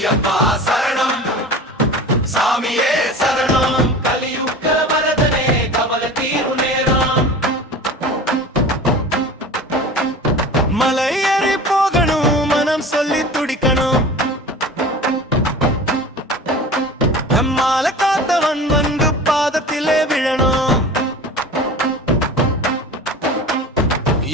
ஐயப்பா சரணம் சாமியே சரணம் கலியுக வரதனே கவல தீரு நேரம் மலை ஏறி போகணும் மனம் சொல்லி துடிக்கணும் நம்மால காத்தவன் வந்து பாதத்திலே விழணும்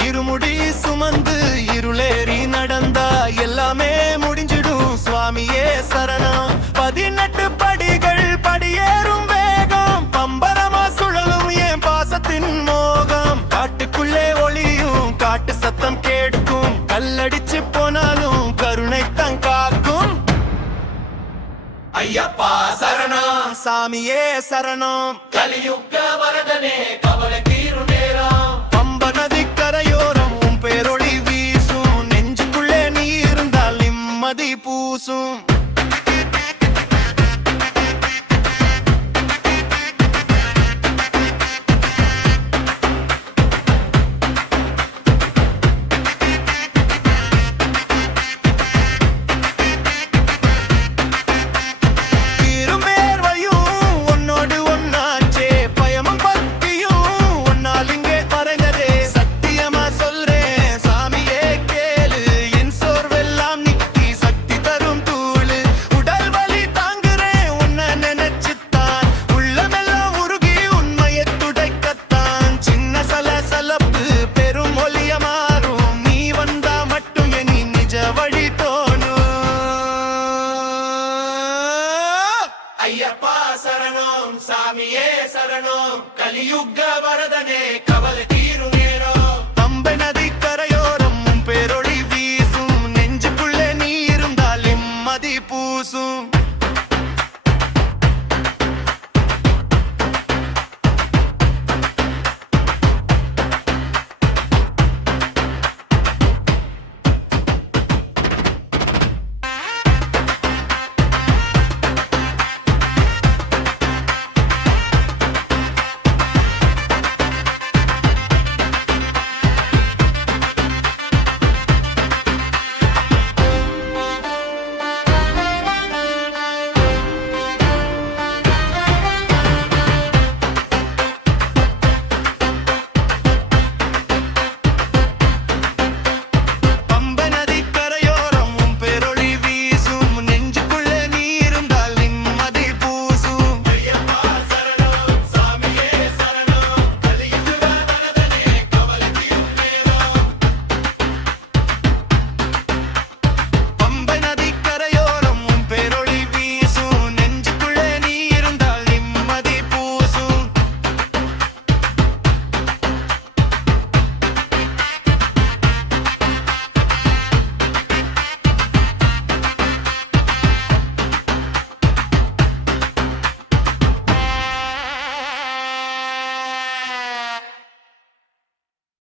இருமுடி சுமந்து இருளேறி நடந்தா எல்லாமே முடிஞ்சிடும் சுவாமியே சரணம் 18 படிகள் படியேறும் வேகம் பம்பரமா சுழலும் என் பாசத்தின் மோகம் காட்டுக்குள்ளே ஒளியும் காட்டு சத்தம் கேட்கும் கல்லடிச்சு போனாலும் கருணை தான் காக்கும் ஐயப்பா சரணம் சாமியே சரணம் கலியுக வரதனே கவல